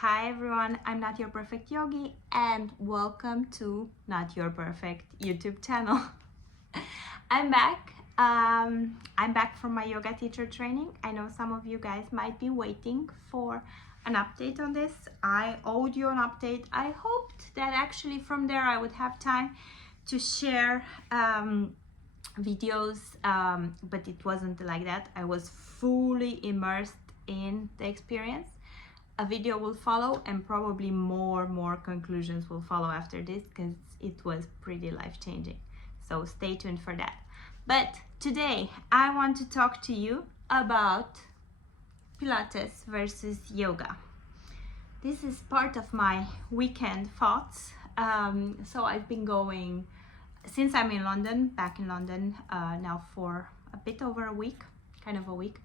Hi everyone, I'm Not Your Perfect Yogi and welcome to Not Your Perfect YouTube channel. I'm back. I'm back from my yoga teacher training. I know some of you guys might be waiting for an update on this. I owed you an update. I hoped that actually from there I would have time to share videos, but it wasn't like that. I was fully immersed in the experience. A video will follow and probably more conclusions will follow after this because it was pretty life-changing. So stay tuned for that. But today I want to talk to you about Pilates versus yoga. This is part of my weekend thoughts. So I've been going since I'm in London, back in London now for a bit over a week, kind of a week.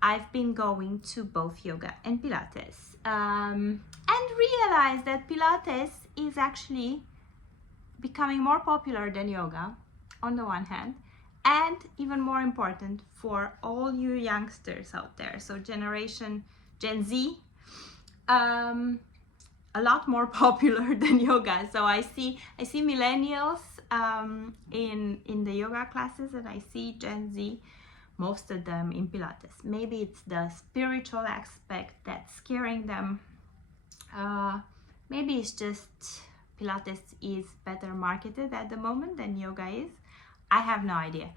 I've been going to both yoga and Pilates and realized that Pilates is actually becoming more popular than yoga on the one hand, and even more important for all you youngsters out there. So generation Gen Z, a lot more popular than yoga. So I see millennials in the yoga classes, and I see Gen Z, most of them in Pilates. Maybe it's the spiritual aspect that's scaring them. Maybe it's just Pilates is better marketed at the moment than yoga is. I have no idea.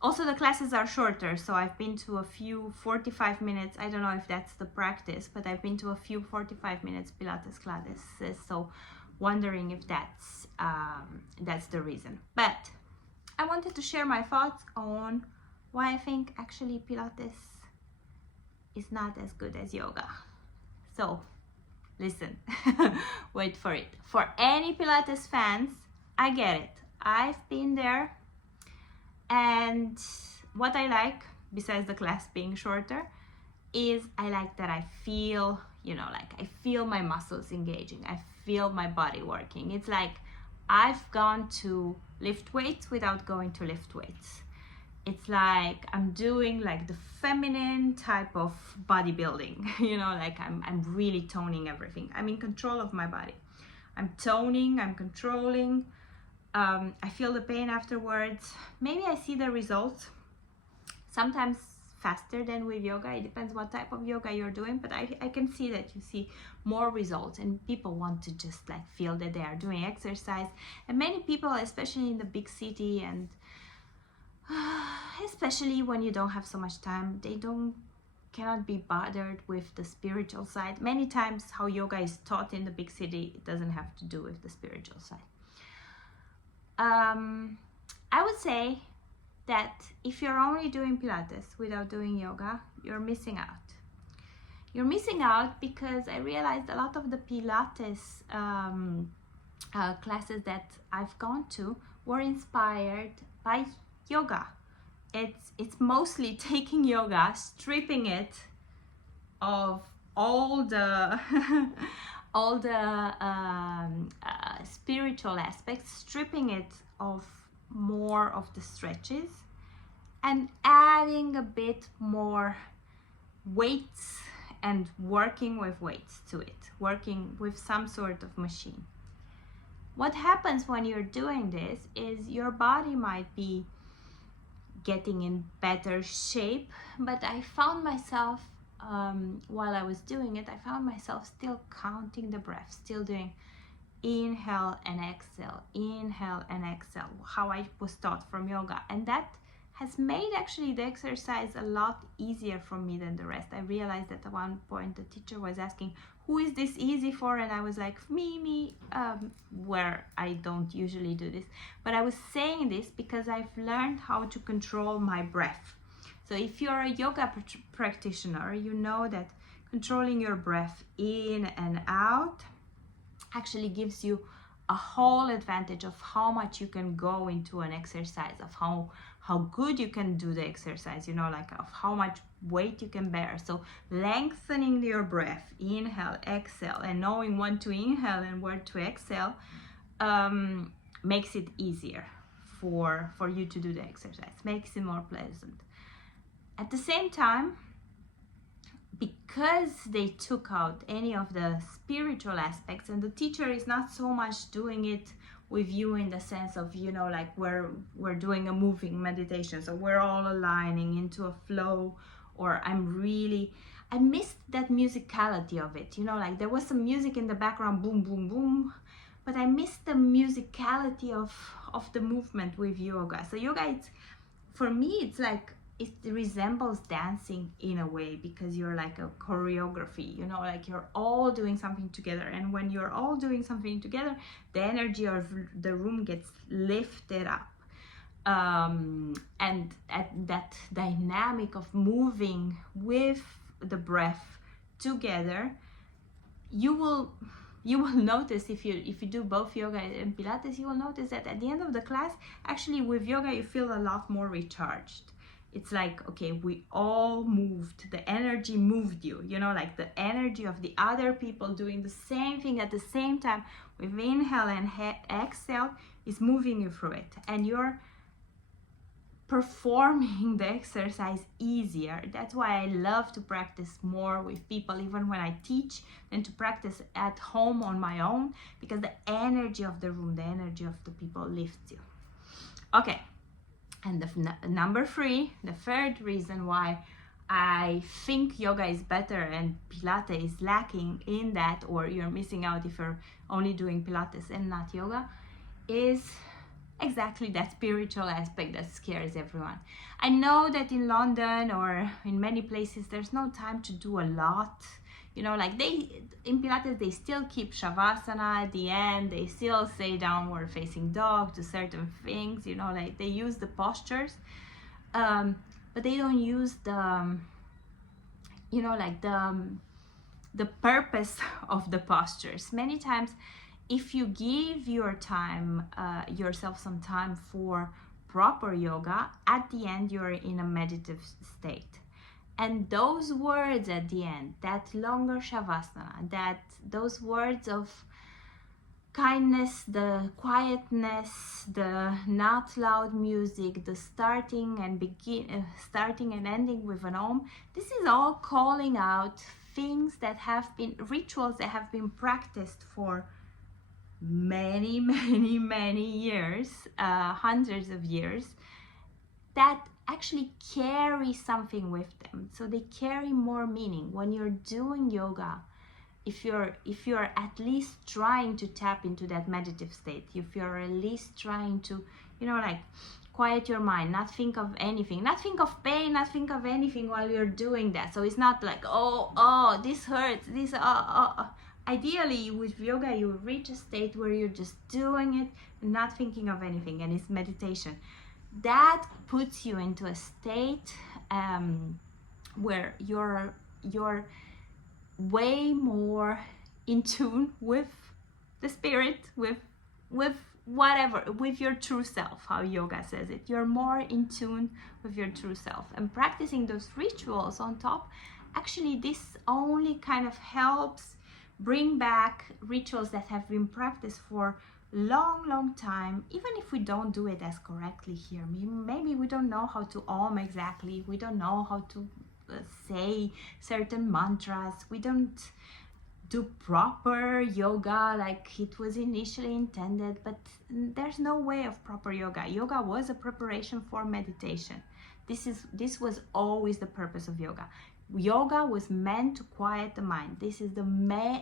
Also, the classes are shorter, so I've been to a few 45 minutes. I don't know if that's the practice, but I've been to a few 45 minutes Pilates classes, so wondering if that's the reason. But I wanted to share my thoughts on why I think actually Pilates is not as good as yoga. So listen, wait for it. For any Pilates fans, I get it. I've been there, and what I like, besides the class being shorter, is I like that I feel, like I feel my muscles engaging. I feel my body working. It's like I've gone to lift weights without going to lift weights. It's like I'm doing like the feminine type of bodybuilding, like I'm really toning everything. I'm in control of my body. I'm toning, I'm controlling. I feel the pain afterwards. Maybe I see the results sometimes faster than with yoga. It depends what type of yoga you're doing, but I can see that you see more results, and people want to just like feel that they are doing exercise. And many people, especially in the big city, and especially when you don't have so much time, they cannot be bothered with the spiritual side. Many times how yoga is taught in the big city, it doesn't have to do with the spiritual side. I would say that if you're only doing Pilates without doing yoga, you're missing out. You're missing out because I realized a lot of the Pilates classes that I've gone to were inspired by yoga. It's mostly taking yoga, stripping it of all the all the spiritual aspects, stripping it of more of the stretches, and adding a bit more weights and working with weights to it, working with some sort of machine. What happens when you're doing this is your body might be getting in better shape, but I found myself while I was doing it, I found myself still counting the breath, still doing inhale and exhale, how I was taught from yoga. And that has made actually the exercise a lot easier for me than the rest. I realized that at one point the teacher was asking, who is this easy for? And I was like, me, where I don't usually do this. But I was saying this because I've learned how to control my breath. So if you're a yoga practitioner, you know that controlling your breath in and out actually gives you a whole advantage of how much you can go into an exercise, of how good you can do the exercise, like of how much weight you can bear. So lengthening your breath, inhale, exhale, and knowing when to inhale and when to exhale makes it easier for you to do the exercise, makes it more pleasant. At the same time, because they took out any of the spiritual aspects, and the teacher is not so much doing it with you in the sense of, you know, like we're doing a moving meditation, so we're all aligning into a flow, or I missed that musicality of it, you know, like there was some music in the background, boom boom boom, but I missed the musicality of the movement with yoga. So yoga, it's, for me, it's like it resembles dancing in a way, because you're like a choreography, you know, like you're all doing something together, and when you're all doing something together, the energy of the room gets lifted up, and at that dynamic of moving with the breath together, you will notice, if you do both yoga and Pilates, you will notice that at the end of the class, actually with yoga you feel a lot more recharged. It's like, okay, we all moved, the energy moved you, you know, like the energy of the other people doing the same thing at the same time with inhale and exhale is moving you through it, and you're performing the exercise easier. That's why I love to practice more with people, even when I teach, than to practice at home on my own, because the energy of the room, the energy of the people lifts you. Okay, and the number 3, the third reason why I think yoga is better and Pilates is lacking in that, or you're missing out if you're only doing Pilates and not yoga, is exactly that spiritual aspect that scares everyone. I know that in London or in many places there's no time to do a lot, you know, like in Pilates they still keep shavasana at the end, they still say downward facing dog to certain things, you know, like they use the postures, but they don't use the, you know, like the purpose of the postures. Many times, if you give yourself some time for proper yoga, at the end you're in a meditative state. And those words at the end, that longer shavasana, those words of kindness, the quietness, the not loud music, the starting and ending with an om, this is all calling out things that have been, rituals that have been practiced for many years, hundreds of years, that actually carry something with them. So they carry more meaning. When you're doing yoga, if you're at least trying to tap into that meditative state, if you're at least trying to, you know, like quiet your mind, not think of anything, not think of pain, not think of anything while you're doing that. So it's not like, oh this hurts, this ideally with yoga you reach a state where you're just doing it and not thinking of anything, and it's meditation. That puts you into a state where you're way more in tune with the spirit, with whatever, with your true self, how yoga says it. You're more in tune with your true self, and practicing those rituals on top, actually this only kind of helps bring back rituals that have been practiced for long time, even if we don't do it as correctly here. Maybe we don't know how to om exactly, we don't know how to say certain mantras, we don't do proper yoga like it was initially intended, but there's no way of proper yoga. Yoga was a preparation for meditation. This was always the purpose of yoga. Yoga was meant to quiet the mind. This is the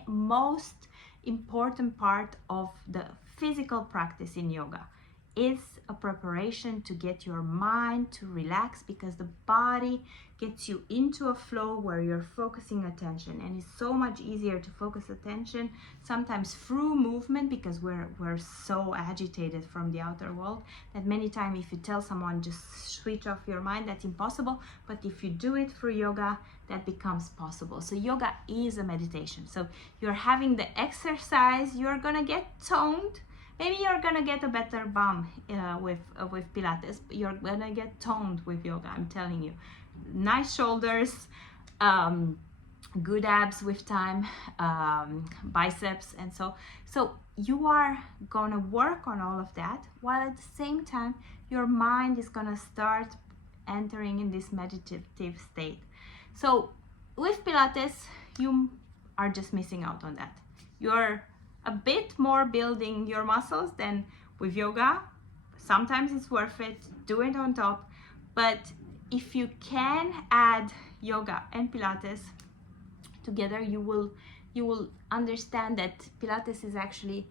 most important part of the physical practice in yoga. Is a preparation to get your mind to relax, because the body gets you into a flow where you're focusing attention, and it's so much easier to focus attention sometimes through movement, because we're so agitated from the outer world that many times if you tell someone just switch off your mind, that's impossible. But if you do it through yoga, that becomes possible. So yoga is a meditation. So you're having the exercise, you're gonna get toned. Maybe you're gonna get a better bum with Pilates. You're gonna get toned with yoga, I'm telling you. Nice shoulders, good abs with time, biceps, and so you are gonna work on all of that, while at the same time your mind is gonna start entering in this meditative state. So with Pilates, you are just missing out on that. You're a bit more building your muscles than with yoga. Sometimes it's worth it, do it on top, but if you can add yoga and Pilates together, you will understand that Pilates is actually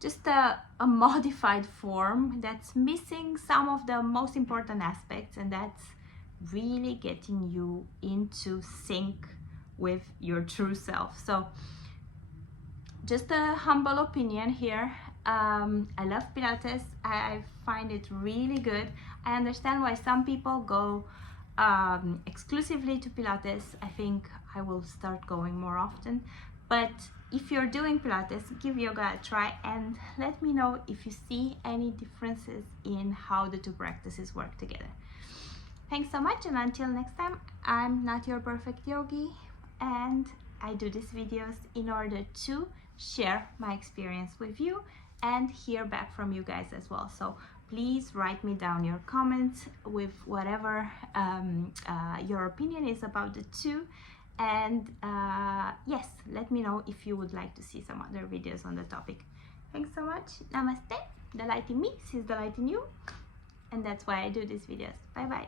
just a modified form that's missing some of the most important aspects, and that's really getting you into sync with your true self. So just a humble opinion here. I love Pilates. I find it really good. I understand why some people go exclusively to Pilates. I think I will start going more often. But if you're doing Pilates, give yoga a try and let me know if you see any differences in how the two practices work together. Thanks so much, and until next time, I'm not your perfect yogi, and I do these videos in order to share my experience with you and hear back from you guys as well. So please write me down your comments with whatever your opinion is about the two, and yes, let me know if you would like to see some other videos on the topic. Thanks so much. Namaste. The light in me sees the light in you, and that's why I do these videos. Bye bye.